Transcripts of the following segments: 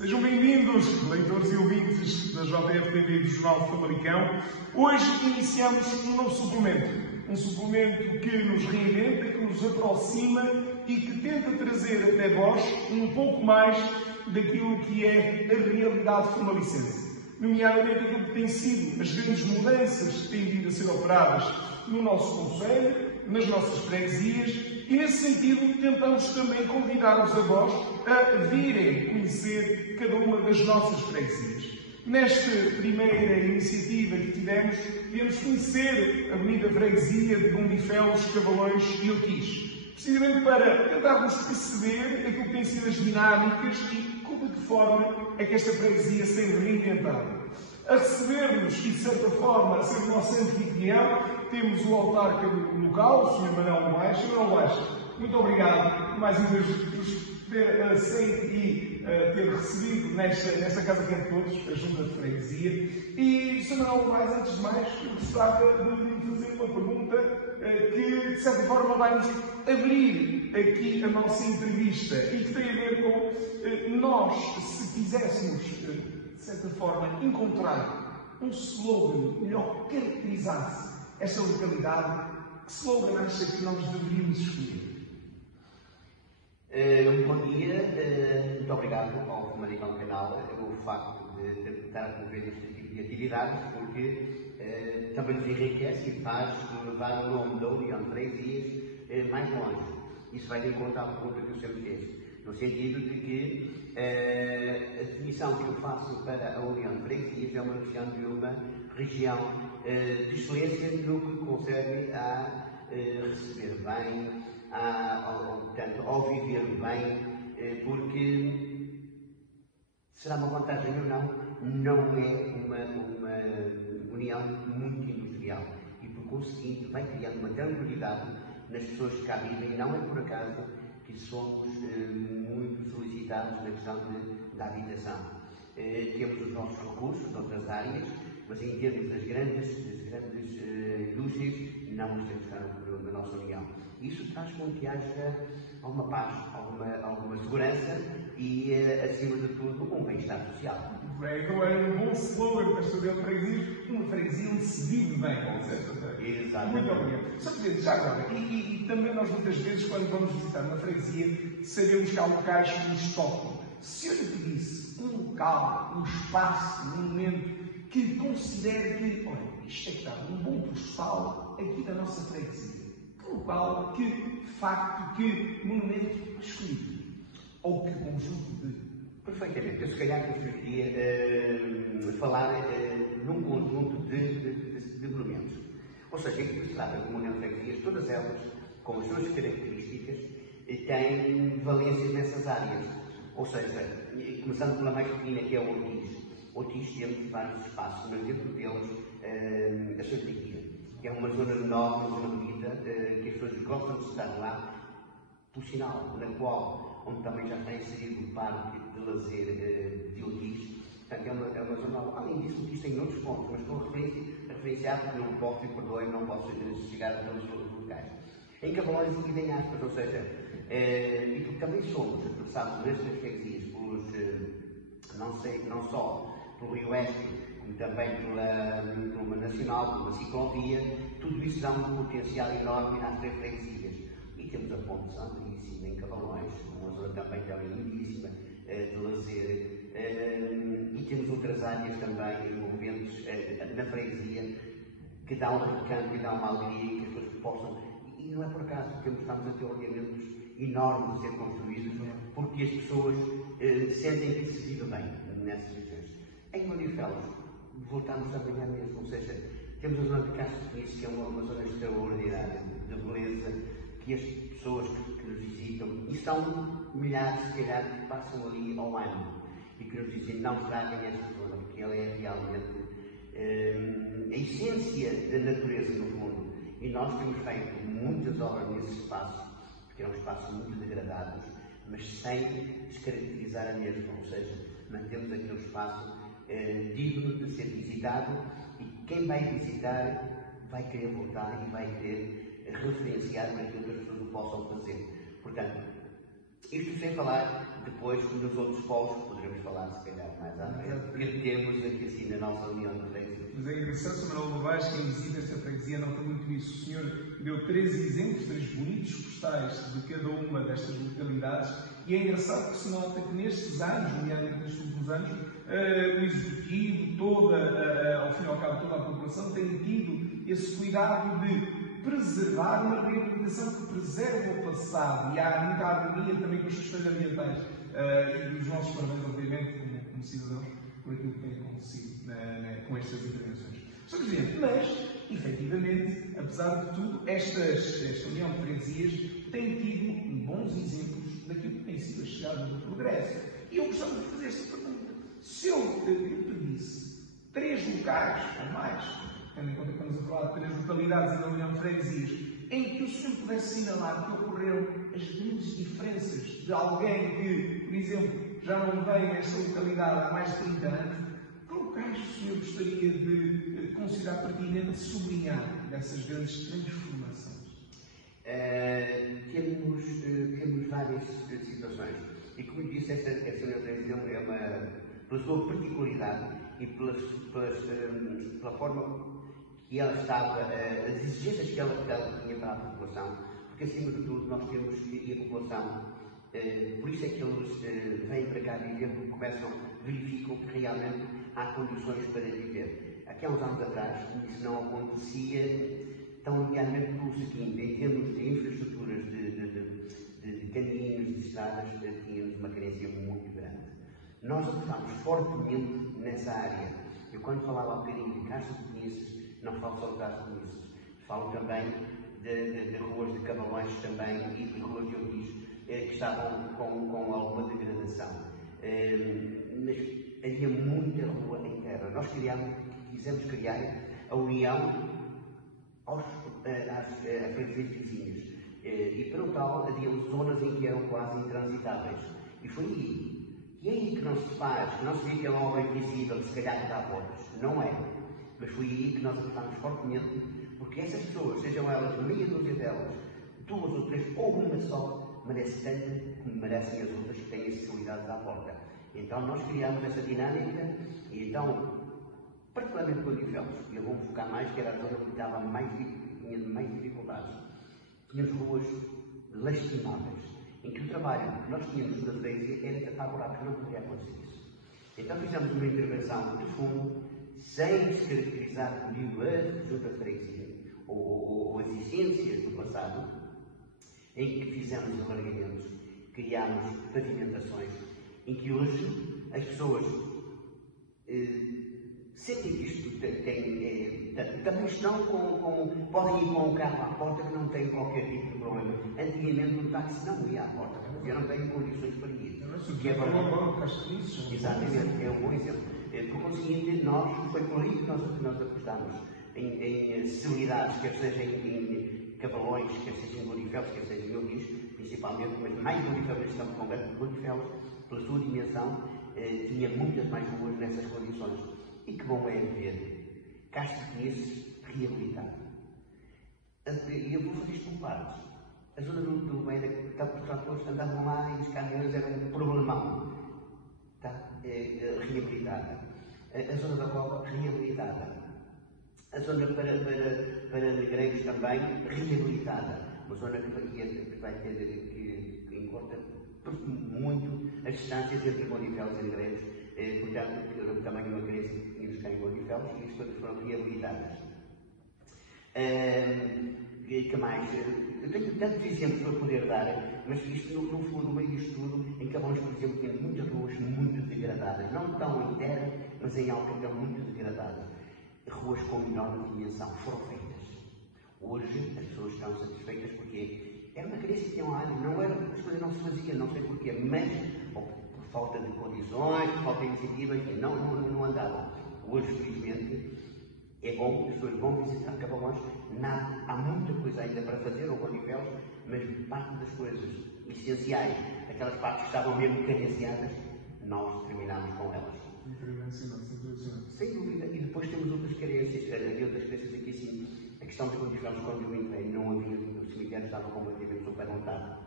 Sejam bem-vindos, leitores e ouvintes da JFTV e do Jornal de Famalicão. Hoje iniciamos um novo suplemento. Um suplemento que nos reinventa, que nos aproxima e que tenta trazer até vós um pouco mais daquilo que é a realidade famalicense. Nomeadamente aquilo que tem sido as grandes mudanças que têm vindo a ser operadas no nosso concelho, nas nossas freguesias, e nesse sentido tentamos também convidar-vos a vós a virem conhecer cada uma das nossas freguesias. Nesta primeira iniciativa que tivemos, viemos conhecer a bonita freguesia de Gondifelos, Cavalões e Otis, precisamente para tentarmos perceber aquilo que têm sido as dinâmicas e de que forma é que esta freguesia se tem reinventado. A receber-nos e, de certa forma, a ser o nosso anfitrião, temos o autarca local, o Sr. Manuel Moraes. Sr. Manuel Moraes, muito obrigado por mais uma vez nos ter aceito e ter recebido nesta Casa que é de Todos, a Junta de Freguesia. E, Sr. Manuel Moraes, antes de mais, eu gostava de lhe fazer uma pergunta que, de certa forma, vai-nos abrir aqui a nossa entrevista e que tem a ver com nós, se quiséssemos, de certa forma, encontrar um slogan melhor que caracterizasse esta localidade, que slogan acha que nós deveríamos escolher? Bom dia, muito obrigado ao Famalicão Canal o facto de estar a promover este tipo de atividades, porque também nos enriquece e faz levar o nome da União de Freguesias mais longe. Isso vai de encontro à pergunta que o senhor fez, no sentido de que a definição que eu faço para a União de Freguesias é uma definição de uma região de excelência no que concerne a receber bem, portanto, ao viver bem, porque será uma vantagem ou não é uma união muito industrial e, por conseguinte, vai criando uma tranquilidade nas pessoas que cá vivem. Não é por acaso que somos muito solicitados na questão da habitação. Temos os nossos recursos de outras áreas, mas em termos das grandes indústrias, não nos temos cá na nossa União. Isso faz com que haja alguma paz, alguma segurança e, acima de tudo, um bem-estar social. Não é um bom slogan para estudar freguesia, uma freguesia onde se vive bem, como disseste. Exatamente. Muito obrigado. Só que já agora, e também nós muitas vezes, quando vamos visitar uma freguesia, sabemos que há locais que nos tocam. Se eu lhe pedisse um local, um espaço, um momento que considere que, olha, isto é que está um bom postal aqui da nossa freguesia. Que local, que facto, que monumento escolhido? Ou que conjunto de... Perfeitamente. Eu se calhar que eu queria falar num conjunto de monumentos. Ou seja, aqui se trata de uma União de Freguesias, todas elas, com as suas características, têm valências nessas áreas. Ou seja, começando pela mais pequena, que é o Otis. O Otis temos vários espaços, mas dentro deles a Santiquia, que é uma zona nova, uma zona bonita, que as pessoas gostam de estar lá, por sinal, na qual, onde também já está inserido o parque de lazer de Otis. Portanto, é uma zona, além disso, Otis tem outros pontos, mas estou a referenciar porque não posso, me perdoem, não posso chegar a todos os locais. Em Cavalões e em Aspas, ou seja, e que também somos atravessados nestas freguesias não só pelo Rio Oeste, como também por uma nacional, por uma ciclovia, tudo isso dá um potencial enorme nas três freguesias. E temos a Ponte Santíssima em Cavalões, uma zona também lindíssima de lazer, e temos outras áreas também envolventes na freguesia que dão um recanto e dão uma alegria que as pessoas possam. E não é por acaso que estamos a ter ordenamentos enormes a ser construídos, porque as pessoas sentem que se vive bem nessas regiões. Em Gondifelos, voltamos também à mesma, ou seja, temos a zona de Castro Feliz, que é uma zona extraordinária de beleza, que as pessoas que nos visitam, e são milhares, se calhar, que passam ali ao ano e que nos dizem: não tratem esta zona, porque ela é realmente a essência da natureza, no fundo. E nós temos feito muitas obras nesse espaço, porque eram espaços muito degradados, mas sem descaracterizar a mesma, ou seja, mantemos aquele espaço digno de ser visitado, e quem vai visitar vai querer voltar e vai querer referenciar para aquilo que as pessoas o possam fazer. Portanto, Isto sem falar depois nos outros polos, que poderemos falar se calhar mais à frente, que temos aqui assim na nossa união de freguesia. Mas é engraçado, Sr. Manuel Novaes, quem visita esta freguesia nota muito isso. O senhor deu 3 exemplos, 3 bonitos postais de cada uma destas localidades, e é engraçado que se nota que nestes anos, nomeadamente nestes últimos anos, o Executivo, ao fim e ao cabo toda a população, tem tido esse cuidado de preservar uma reabilitação que preserva o passado, e há muita harmonia também com as questões ambientais e dos nossos parabéns, obviamente, como cidadãos, por aquilo que tem acontecido com estas intervenções. Sr. Presidente, mas, efetivamente, apesar de tudo, esta União de Freguesias tem tido bons exemplos daquilo que tem sido a chegada do progresso. E eu gostava de fazer esta pergunta. Se eu pedisse 3 locais ou mais, tendo em conta que estamos a falar de 3 localidades da União de Freguesias, em que o senhor pudesse assinalar que ocorreram as grandes diferenças de alguém que, por exemplo, já não vem a esta localidade há mais de 30 anos, que locais o senhor gostaria de considerar pertinente sublinhar dessas grandes transformações? Temos várias situações. E como disse, esta União de Freguesias é uma, pela sua particularidade e pela forma que ela estava, as exigências que ela tinha para a população, porque acima de tudo nós temos, e a população, por isso é que eles vêm para cá viver, verificam que realmente há condições para viver. Aqui há uns anos atrás, isso não acontecia, tão nomeadamente pelo seguinte, em termos de infraestruturas, de caminhos, de estradas, tínhamos uma carência muito grande. Nós apostámos fortemente nessa área. Eu quando falava há bocadinho de Castro de Penices, não falo só de Castro de Penices, falo também de ruas de Cavalões também e de ruas de Ouris que estavam com alguma degradação. Mas havia muita rua em terra. Nós quisemos criar a união às freguesias vizinhas. E para o tal, havia zonas em que eram quase intransitáveis. E foi aí. E é aí que não se faz, que não se vê que é uma obra invisível, que se calhar dá voltas. Não é. Mas foi aí que nós apostámos fortemente, porque essas pessoas, sejam elas meia dúzia delas, 2 ou 3 ou uma só, merecem tanto como merecem as outras que têm acessibilidade à porta. Então nós criámos essa dinâmica, e então, particularmente com Odivelos, e eu vou-me focar mais, que era a zona que tinha mais dificuldades. Tínhamos ruas lastimáveis, em que o trabalho que nós tínhamos na freguesia era tapar buracos, não poderia acontecer isso. Então fizemos uma intervenção de fundo, sem descaracterizar por nenhuma junta de freguesia ou as essências do passado, em que fizemos alargamentos, criámos pavimentações, em que hoje as pessoas sentem que isto também estão podem ir com o carro à porta que não têm qualquer tipo de problema. Antigamente o táxi não ia à porta, eu não tenho condições para ir. Que é exatamente, é um bom exemplo. Por conseguinte, foi por aí que nós apostámos em acessibilidades, quer seja em Cavalões, quer seja em Gorifelos, quer seja em Ouris, principalmente, mas mais Gorifelos estamos completos. Gorifelos, pela sua dimensão, tinha muitas mais ruas nessas condições. E que bom é ver Castro de Penices reabilitado. E eu vou fazer isto por partes. A zona do Beira, os tratores andavam lá e os caminhões eram um problemão. Reabilitada. A zona da Cova, reabilitada. A zona para negreiros também, reabilitada. Uma zona que vai ter que encurta muito as distâncias entre Gorifelos e negreiros. Portanto, também uma carência que tínhamos cá em Gorifelos, e as coisas foram reabilitadas. Que mais? Eu tenho tantos exemplos para poder dar, mas isto, no fundo, no meio disto tudo, em Cavalões, por exemplo, tem muitas ruas muito degradadas, não tão em terra, mas em alcatão muito degradadas. Ruas com enorme dimensão, foram feitas. Hoje as pessoas estão satisfeitas porque era uma carência que tinham lá, não era, as coisas não se faziam, não sei porquê, mas por falta de condições, por falta de iniciativa, enfim, não andava. Hoje, felizmente, é bom, as pessoas vão visitar Cavalões, há muita coisa ainda para fazer, ou Gorifelos, mas parte das coisas essenciais, aquelas partes que estavam mesmo carenciadas, nós terminámos com elas. Sem dúvida. E depois temos outras carências, havia outras carências aqui assim, a questão dos Gorifelos, quando eu entrei, não havia, o cemitério estava completamente superlotado.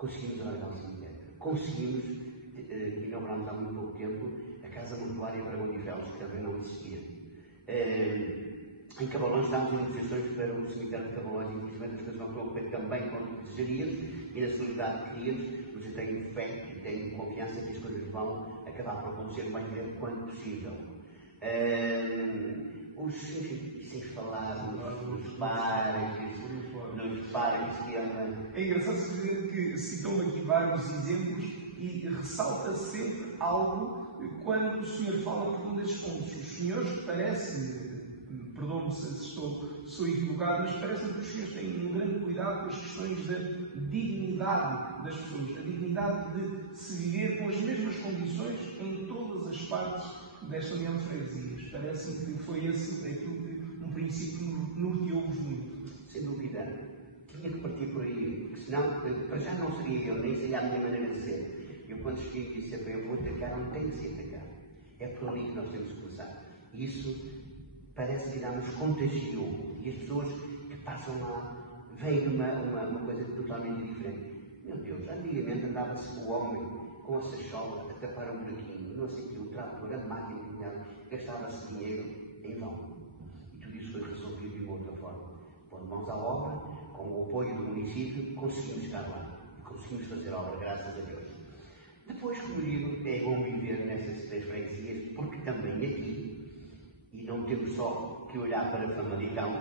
conseguimos alargar o cemitério. Conseguimos, inauguramos há muito pouco tempo, a Casa Mortuária para Odivelos, que também não existia. Em Cavalões estamos em negociações para o cemitério de Cavalões, infelizmente as coisas não estão a correr tão bem quanto desejaríamos, e na solidariedade que queríamos, mas eu tenho fé e tenho confiança que as coisas vão acabar por acontecer o mais breve quanto possível. Sem falar nos parques que andam. É engraçado dizer que citam aqui vários exemplos e ressalta sempre algo quando o senhor fala por um desses pontos. Os senhores perdão-me se sou equivocado, mas parece-me que os senhores têm um grande cuidado com as questões da dignidade das pessoas, da dignidade de se viver com as mesmas condições em todas as partes desta União de Freguesias. Parece-me que foi esse aquilo que um princípio norteou-vos muito. Sem dúvida. Tinha que partir por aí, porque senão, para já não seria eu, nem seria a minha maneira de ser. Eu quando cheguei aqui disse, eu vou atacar, não tem que se atacar. É por ali que nós temos que começar. E isso parece que já nos contagiou. E as pessoas que passam lá veem uma coisa totalmente diferente. Meu Deus, antigamente andava-se o homem com a sachola a tapar um buraquinho, não sei o que, o trator, a máquina que tinha, gastava-se dinheiro em vão. E tudo isso foi resolvido de uma outra forma. Pondo mãos à obra, com o apoio do município, conseguimos chegar lá. E conseguimos fazer a obra, graças a Deus. Depois, como digo, é bom viver nessas três freguesias, porque também aqui, e não temos só que olhar para Famalicão,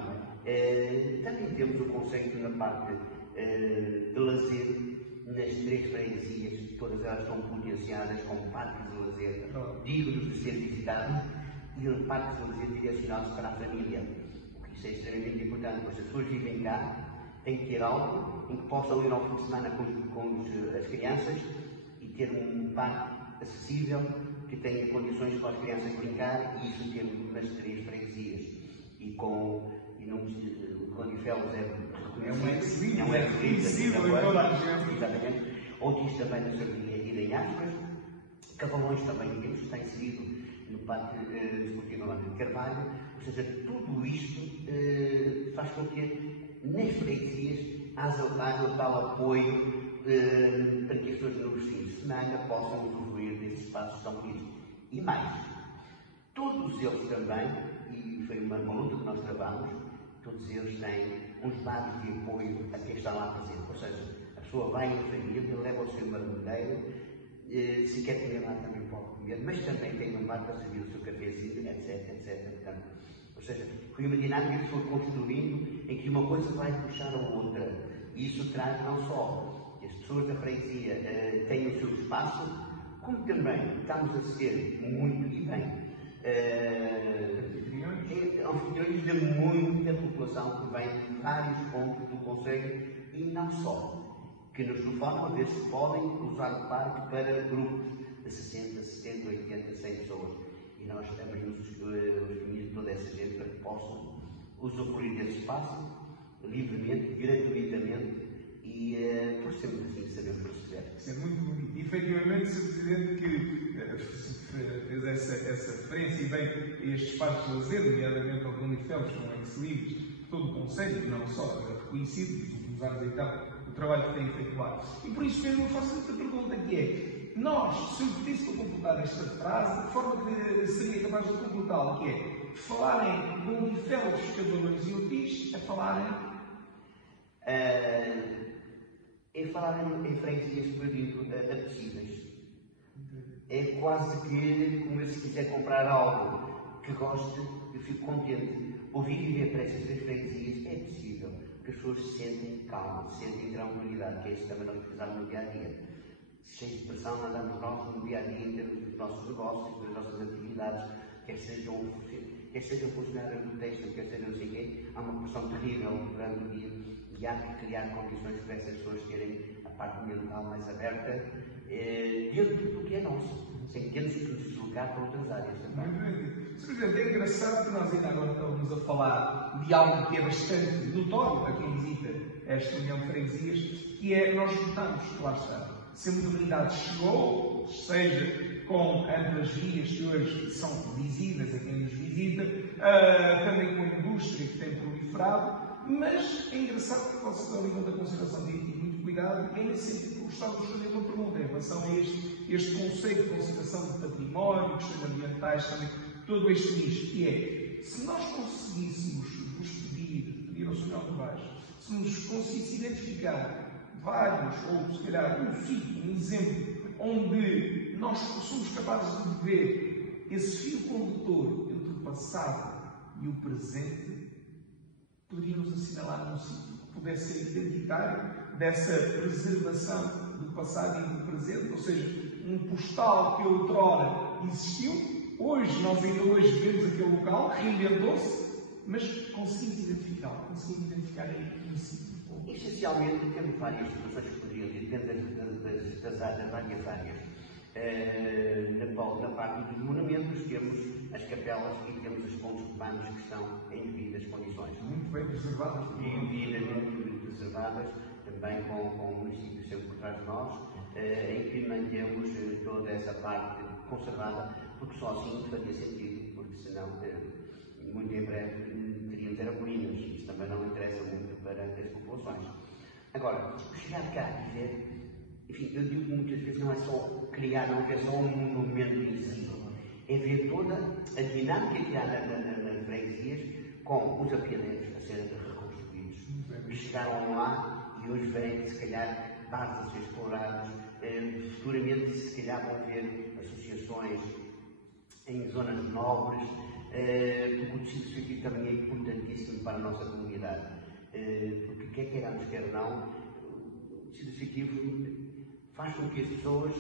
também temos o conceito na parte de lazer nas três freguesias, todas elas estão potenciadas com parques de lazer dignos de ser visitados e parques de lazer direcionados para a família. O que isso é extremamente importante, pois as pessoas vivem cá, têm que ter algo em que possam ir ao fim de semana com as crianças e ter um parque acessível que tenha condições para as crianças brincar, e isso temos nas três freguesias. O Odivelos é reconhecido em toda a gente. Exatamente. Onde também na Sardinha e em Aspas. Cavalões também temos, está inserido no Parque Desportivo de Carvalho. Ou seja, tudo isto faz com que nas freguesias haja o tal apoio para que as pessoas nos fins de semana possam usufruir desses espaços tão bonitos. E mais, todos eles também, e foi uma luta que nós travamos, todos eles têm uns dados de apoio a quem está lá a fazer. Ou seja, a pessoa vai em família, leva o seu marmoleiro, se quer comer lá também pode comer, mas também tem um bar para servir o seu cafezinho, etc. Portanto, ou seja, foi uma dinâmica que se foi construindo em que uma coisa vai puxar a outra. E isso traz não só as pessoas da freguesia têm o seu espaço, como também estamos a ser muito e bem anfitriões de muita população que vem de vários pontos do concelho e não só, que nos informam a ver se podem usar o parque para grupos de 60, 70, 80, 100 pessoas. E nós abrimos os caminhos de toda essa gente para que possam usufruir desse espaço livremente, gratuitamente, e por sempre assim sabemos perceber. Isso é muito bonito. E, efetivamente, Sr. Presidente, que fez essa referência e bem a estes parques de lazer, nomeadamente ao Odivelos, são ex-libres de todo o Conselho, não só reconhecidos nos últimos anos, então, o trabalho que têm feito lá. E por isso mesmo eu faço outra pergunta, que é: nós, se eu pedisse para completar esta frase, de forma que seria capaz de completá-la, que é falarem de Odivelos, Cavalões e Ortiz, a falarem em freguesias, por exemplo, apetecíveis. É quase que como eu, se quiser comprar algo que goste, eu fico contente. Ouvir viver para essas três freguesias é possível, porque as pessoas se sentem calmas, se sentem tranquilidade, que é isso também nós precisamos no dia a dia. Cheio de pressão, andamos nós no dia a dia em termos dos nossos negócios, das nossas atividades, quer sejam funcionários do texto, quer sejam não sei quê, há uma pressão terrível durante o dia. E há que criar condições para essas pessoas terem a parte mental mais aberta dentro do que é nosso, sem termos que nos deslocar para outras áreas também. Muito bem. Sr. Presidente, é engraçado que nós ainda agora estamos a falar de algo que é bastante notório para quem visita esta União de Freguesias, que é nós notamos, lá está, se a modernidade chegou, seja com amplas vias que hoje são visíveis a quem nos visita, também com a indústria que tem proliferado, Mas é engraçado que vocês ao nível da conservação têm tido muito cuidado e é nesse sentido que eu gostava de fazer uma pergunta em relação a este conceito de conservação de património, questões ambientais, também todo este nicho, que é, se nós conseguíssemos vos pedir ao Sr. Alcovaz, se nos conseguisse identificar vários, ou se calhar um exemplo, onde nós somos capazes de ver esse fio condutor entre o passado e o presente, poderíamos assinalar num sítio que pudesse ser identitário dessa preservação do passado e do presente, ou seja, um postal que outrora existiu, nós ainda hoje vemos aquele local, reinventou-se, mas conseguimos identificá-lo, conseguimos identificar aí um sítio. Essencialmente, temos várias situações que poderiam ir dentro das várias áreas. Na parte dos monumentos, temos as capelas e temos os pontos urbanos que estão em devidas condições. Muito bem preservadas. Devidamente preservadas, também com o município sempre por trás de nós, em que mantemos toda essa parte conservada, porque só assim faria sentido, porque senão, muito em breve, teríamos ruínas. Isso também não interessa muito para as populações. Agora, chegar cá e dizer, enfim, eu digo que muitas vezes não é só criar, não é só um monumento em si, é ver toda a dinâmica que há nas freguesias com os apiadeiros a serem reconstruídos. Que chegaram lá e hoje veem, se calhar, bases a ser exploradas, futuramente, se calhar, vão ver associações em zonas nobres, porque o tecido associativo também é importantíssimo para a nossa comunidade. Porque quer queiramos, quer não, o tecido associativo faz com que as pessoas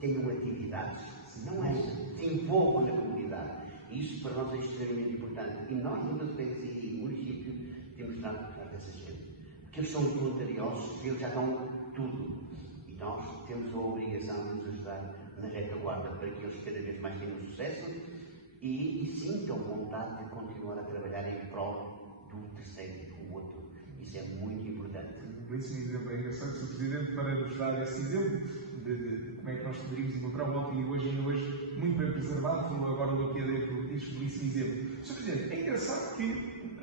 tenham atividades, não é? Se envolvam na comunidade. E isso para nós é extremamente importante. E nós, no freguesia e município, temos de dar por trás dessa gente. Porque eles são voluntariosos, eles já dão tudo. E nós temos a obrigação de nos ajudar na retaguarda para que eles cada vez mais tenham sucesso e sintam vontade de continuar a trabalhar em prol do terceiro e do outro. Isso é muito importante. Um belíssimo exemplo. É engraçado que o Sr. Presidente, para nos dar esse exemplo de como é que nós poderíamos encontrar um ótimo e ainda hoje muito bem preservado, como agora o apiadeiro que diz, belíssimo exemplo. Sr. Presidente, é engraçado que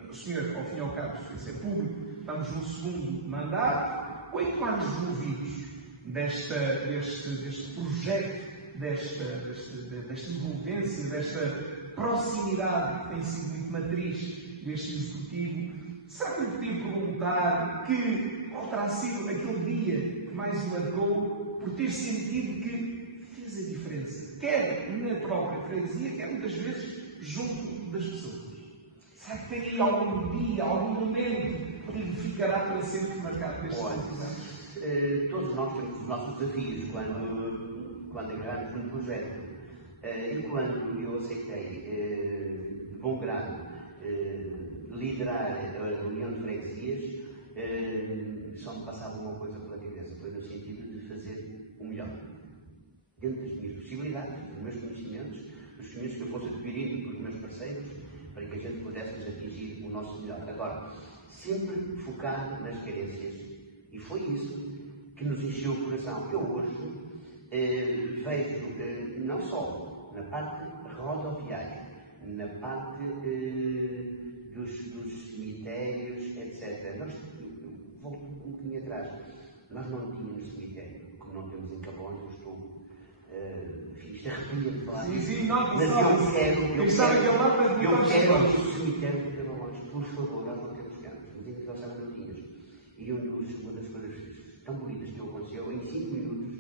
o senhor, ao fim e ao cabo, isso é público, estamos no segundo mandato, 8 anos envolvidos deste projeto, desta envolvência, desta proximidade que tem sido muito matriz deste executivo. Será que lhe podia perguntar qual terá sido aquele dia que mais o marcou por ter sentido que fez a diferença, quer na própria freguesia, quer muitas vezes junto das pessoas? Será que tem aí algum dia, algum momento que lhe ficará para sempre marcado nestes últimos anos? Todos nós temos os nossos desafios quando agarramos um projeto. E quando eu aceitei, de bom grado, liderar a União de Freguesias, só me passava uma coisa pela cabeça, foi no sentido de fazer o melhor. Dentro das minhas possibilidades, dos meus conhecimentos, dos conhecimentos que eu fosse adquirindo pelos meus parceiros, para que a gente pudesse atingir o nosso melhor. Agora, sempre focado nas carências. E foi isso que nos encheu o coração. Eu hoje vejo, não só na parte rodoviária, na parte dos cemitérios, etc. Nós, volto um pouquinho atrás, nós não tínhamos cemitério, como não temos em Cabões, eu estou, isto arrepia de falar. Sim, não, mas eu quero que o cemitério de Cabões, por favor, nós não temos campos, mas em que nós estamos antigas. E uma das coisas tão bonitas que aconteceu, em 5 minutos,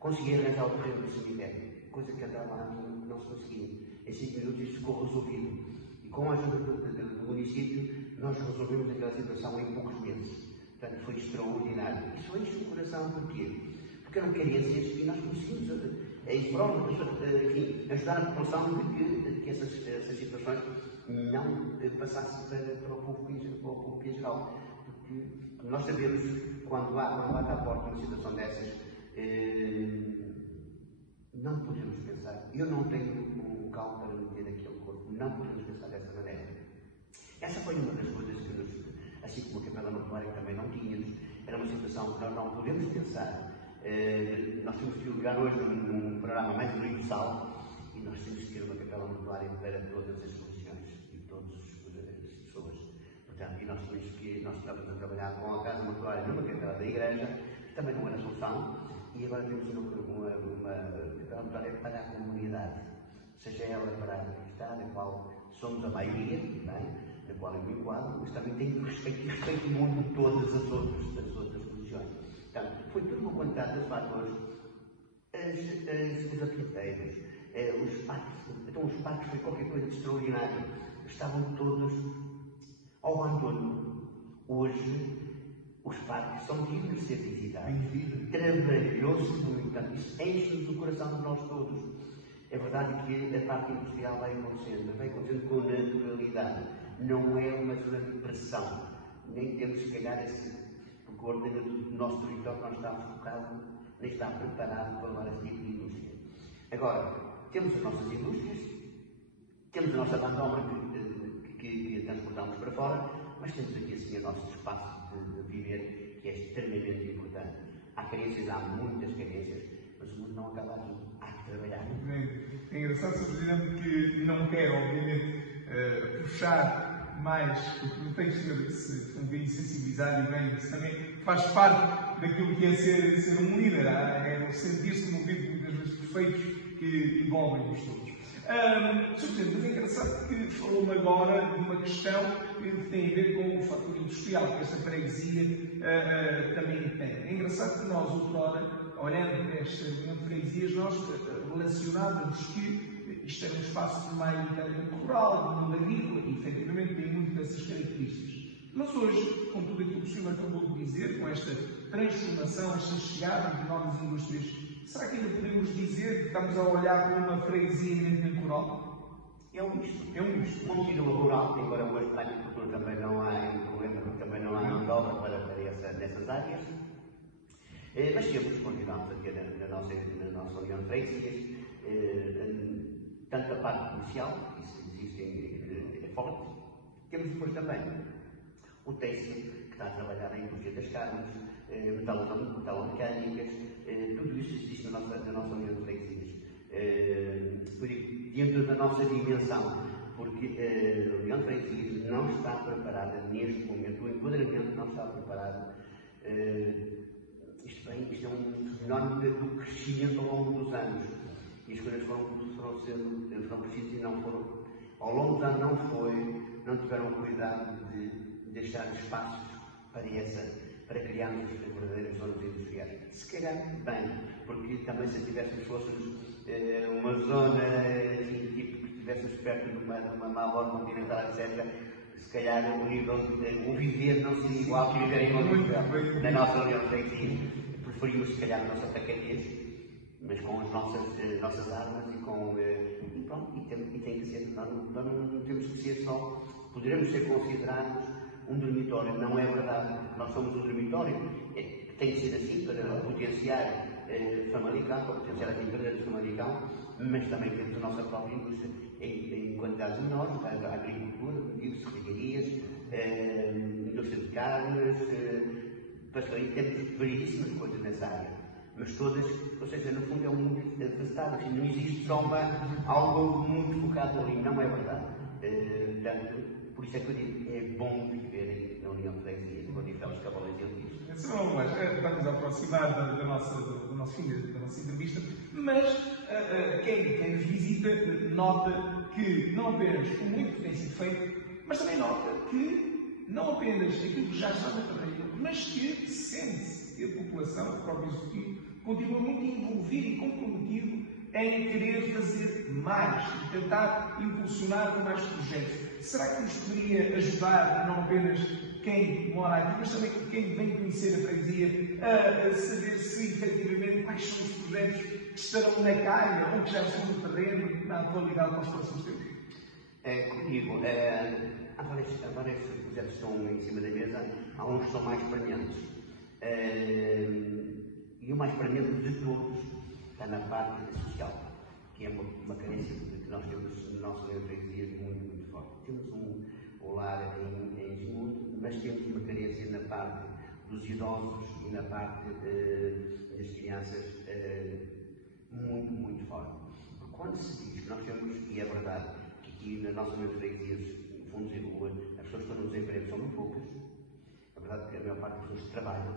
consegui arranjar o terreno do cemitério, coisa que andava lá não se conseguia. Em 5 minutos isto ficou resolvido. E com a ajuda do município, nós resolvemos aquela situação em poucos meses. Portanto, foi extraordinário. Isso enche o coração, porquê? Porque eram carências e nós conseguimos, ajudar a população de que essas situações não passassem para o povo em geral. Porque nós sabemos, quando bate à porta uma situação dessas, não podemos pensar. Eu não tenho um local para meter aquele corpo. Não podemos pensar dessa maneira. Essa foi uma das coisas que nos, assim como a Capela Mortuária que também não tínhamos, era uma situação que nós não podemos pensar. Nós temos que ligar hoje num programa mais universal e nós temos que ter uma Capela Mortuária para todas as religiões e todas as pessoas. Portanto, e nós estamos a trabalhar com a casa mortuária numa capela da igreja, que também não era solução, e agora temos uma capela mortuária para a comunidade, seja ela para a cristã, na qual somos a maioria, bem, na qual eu me enquadro, mas também tenho respeito muito todas as outras religiões. Portanto, foi tudo uma quantidade de fatores, os arquiteiros, os parques. Então, os parques foi qualquer coisa de extraordinário. Estavam todos ao abandono. Hoje, os parques são dignos de ser visitados. Trabalhou-se muito. Portanto, isso enche-nos o coração de nós todos. É verdade que a parte industrial vai acontecendo, mas vai acontecendo com naturalidade. Não é uma zona de pressão. Nem temos, se calhar, porque o ordenador do nosso território não está focado, nem está preparado para levar esse tipo de indústria. Agora, temos as nossas indústrias, temos a nossa mão de obra que transportamos para fora, mas temos aqui assim o nosso espaço de viver, que é extremamente importante. Há carências, há muitas carências, mas o mundo não acaba aqui. Há que trabalhar. É engraçado, Sr. Presidente, que não quer, obviamente, puxar mais, porque tem que ser um bocadinho sensibilizado e bem, isso também faz parte daquilo que é ser um líder, é sentir-se movido muitas vezes por feitos que envolvem-nos todos. Sr. Presidente, mas é engraçado que falou-me agora de uma questão que tem a ver com o fator industrial que esta freguesia também tem. É engraçado que nós, outrora, olhando para esta reunião de freguesias, nós relacionávamos que isto era um espaço maioritariamente rural, do mundo agrícola, e efetivamente tem muito dessas características. Mas hoje, com tudo aquilo que o senhor acabou de dizer, com esta transformação, esta chegada de novas indústrias, será que ainda podemos dizer que estamos a olhar para uma freguesia eminentemente rural? É um misto. Continua rural, embora hoje para a agricultura também não há problema, porque também não há mão de obra para nessas áreas. Mas continuamos a ter na nossa União de Freguesias, tanto a parte comercial, que existe, é forte. Temos depois também o têxtil, que está a trabalhar na indústria das carnes, metalomecânicas, tudo isso existe na nossa União de Freguesias. Dentro da nossa dimensão, porque a União de Freguesias não está preparada neste momento, o enquadramento não está preparado. Isto é um fenómeno do crescimento ao longo dos anos. E as coisas foram precisas e não foram. Ao longo dos anos não tiveram cuidado de deixar espaços para criarmos as verdadeiras zonas industriais. Se calhar bem, porque também se fôssemos uma zona assim, tipo que estivéssemos perto de uma malva continental, etc., se calhar o viver não seria igual que viver em Portugal. Na nossa União de Freguesias, preferimos se calhar a nossa pacatez, mas com as nossas armas e pronto, e tem que ser, nós não temos que ser só, poderemos ser considerados um dormitório, não é verdade, nós somos um dormitório, que tem que ser assim para potenciar Famalicão, para potenciar as empresas de Famalicão, mas também temos a nossa própria indústria em quantidades menores, a agricultura, serrarias, indústria de carnes, pastelaria, temos variedíssimas coisas nessa área, mas todas, ou seja, no fundo é um mundo afastado, assim, não existe só algo muito focado ali, não é verdade. Portanto, por isso é que eu digo, é bom viver na União de Freguesias, quando tivemos cavaleiros e antigos. Estamos a aproximar do nosso fim da nossa entrevista, mas quem visita nota que não apenas o muito que tem sido feito, mas também nota que não apenas aquilo que já está na carreira, mas que sente-se que a população, o próprio executivo, continua muito envolvido e comprometido em querer fazer mais e tentar impulsionar com mais projetos. Será que nos poderia ajudar, não apenas quem mora aqui, mas também quem vem conhecer a freguesia, a saber se efetivamente quais são os projetos que estarão na calha ou que já estão no terreno na atualidade para os próximos tempos? Como digo, há vários projetos que estão em cima da mesa, há uns que são mais prementes. E o mais premente de todos está na parte social, que é uma carência que nós temos na nossa freguesia muito forte. Temos um lar em Gismundo, mas temos uma carência na parte dos idosos e na parte das crianças muito forte. Porque quando se diz que nós temos, e é verdade, que aqui na nossa freguesia fundos e rua, as pessoas que estão no desemprego são muito poucas. É verdade que a maior parte das pessoas trabalham,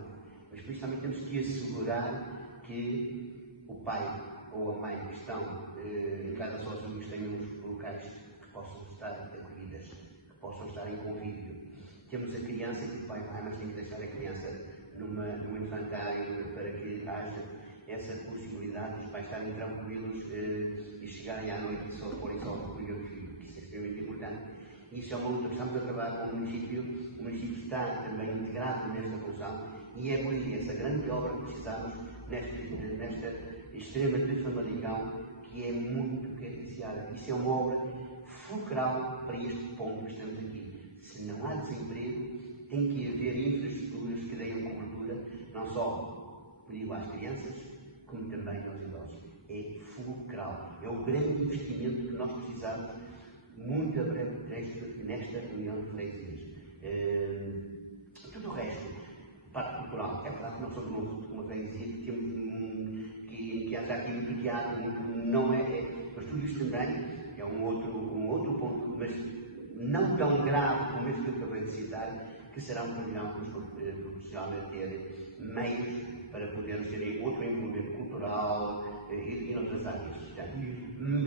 mas principalmente temos que assegurar que o pai ou a mãe que estão em casa sozinhos tenham locais que possam estar acolhidas, que possam estar em convívio. Temos a criança que o pai vai, mas tem que deixar a criança num infantário para que haja essa possibilidade dos pais estarem tranquilos e chegarem à noite e só porem só recolher o filho, que isso é extremamente importante. Isso é uma luta que estamos a trabalhar com o município está também integrado nesta função e é por isso essa grande obra que precisamos nesta extrema de Famalicão, que é muito carenciada. Isso é uma obra fulcral para este ponto que estamos aqui. Se não há desemprego, tem que haver infraestruturas que deem cobertura, não só perigo às crianças, como também aos idosos. É fulcral. É o grande investimento que nós precisamos muito a breve nesta União de Freguesias. Tudo o resto, parte cultural, é verdade que nós somos uma freguesia que temos que anda aqui muito teatro, não é, mas tudo isto também é um outro ponto, mas não tão grave como este que eu acabei de citar, que será um programa que nos proporciona ter meios para podermos ter outro envolvimento cultural e noutras áreas.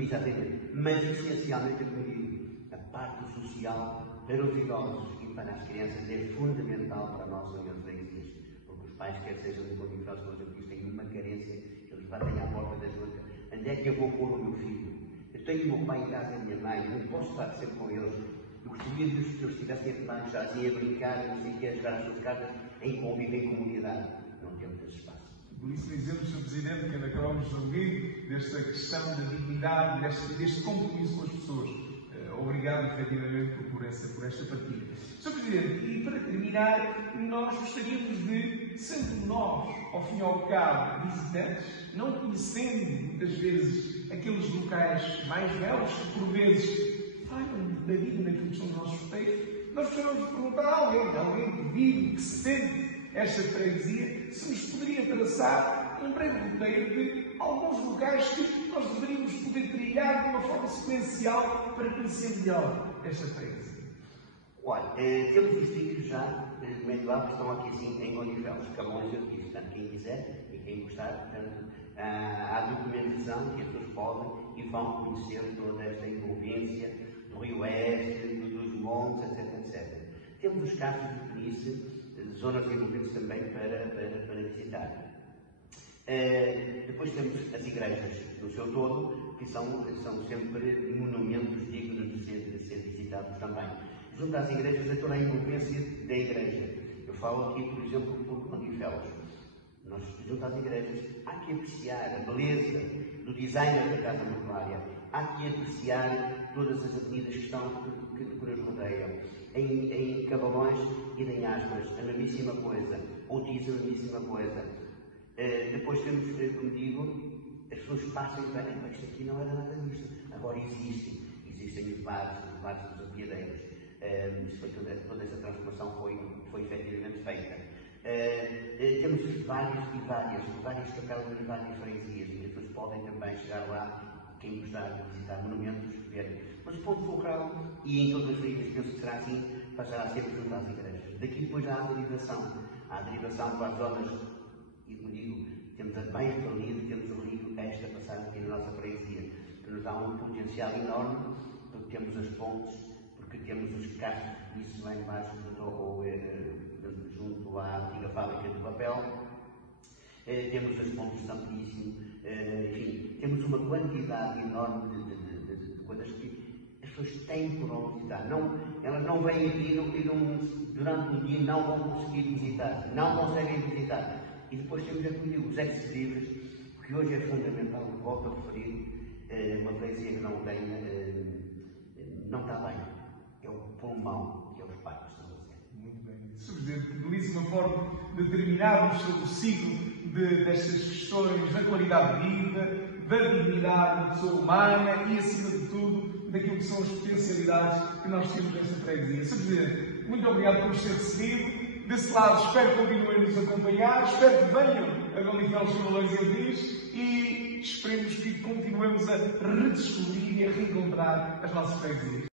Exatamente. Mas essencialmente, como digo, a parte social para os idosos e para as crianças é fundamental para nós na União de Freguesias, porque os pais, quer sejam de Condifeles ou de têm uma carência, eles batem à porta da junta. Onde é que eu vou pôr o meu filho? Eu tenho o meu pai em casa e a minha mãe, não posso estar sempre com eles. Eu gostaria de que eles estivessem a já assim a brincar, não sei o que, a jogar as suas cartas, em convívio em comunidade. Não temos esse espaço. Belíssimo exemplo, Sr. Presidente, que acabamos de ouvir, desta questão da dignidade, deste compromisso com as pessoas. Obrigado, efetivamente, por esta partilha. Sr. Presidente, e para terminar, nós gostaríamos de, sendo nós, ao fim e ao cabo, visitantes, não conhecendo muitas vezes aqueles locais mais belos, que por vezes falham um bocadinho naquilo que são os nossos roteiros, nós gostaríamos de perguntar a alguém que vive, que se sente esta freguesia, se nos poderia traçar um breve roteiro de alguns locais que nós deveríamos poder trilhar de uma forma sequencial para conhecer melhor esta freguesia. Olha, temos os sítios já meio lá que estão aqui sim em Condifeles, Camões eu disse, portanto quem quiser e quem gostar, portanto, há documentação que as pessoas podem e vão conhecer toda esta envolvência do Rio Oeste, dos montes, etc. Temos os castros de Penice, zonas envolventes também para visitar. Depois temos as igrejas no seu todo, que são sempre monumentos dignos de ser visitados também. Junto às igrejas, é toda a envolvência da igreja. Eu falo aqui, por exemplo, por Condifeles. Nós, junto às igrejas, há que apreciar a beleza do design da Casa Mortuária, há que apreciar todas as avenidas que nos rodeiam. Em Cabalões e em Asmas, a mesmíssima coisa. Otis, a mesmíssima coisa. Depois temos, como digo, as pessoas passam e dizem, mas isto aqui não era nada disto. Agora existem os bares dos apiadeiros. Toda essa transformação foi efetivamente feita. Temos várias capelas de várias freguesias, e as pessoas podem também chegar lá, quem gostar de visitar monumentos, ver. Mas o ponto focal, e em todas as freguesias penso que será assim, passará sempre junto às igrejas. Daqui depois há a derivação para as zonas, e como digo, temos a bem-escolhida, temos o rio, esta passagem aqui na nossa freguesia, que nos dá um potencial enorme, porque temos as pontes, porque temos os castros, isso lá embaixo, junto à antiga fábrica de papel, temos as pontes de São Pedíssimo, enfim, temos uma quantidade enorme de coisas que as pessoas têm por onde visitar. Elas não vêm aqui e durante um dia não vão conseguir visitar, não conseguem visitar. E depois temos, os ex-livres, que hoje é fundamental, volto a referir, uma freguesia que não está bem. É o pulmão, que é os parques. Muito bem. Sr. Presidente, belíssima forma de terminarmos sobre o ciclo destas questões da qualidade de vida, da dignidade da pessoa humana e, acima de tudo, daquilo que são as potencialidades que nós temos nesta freguesia. Sr. Presidente, muito obrigado por nos ter recebido. Desse lado, espero que continuem a nos acompanhar, espero que venham a Condifeles, Cabalões e Otis e esperemos que continuemos a redescobrir e a reencontrar as nossas freguesias.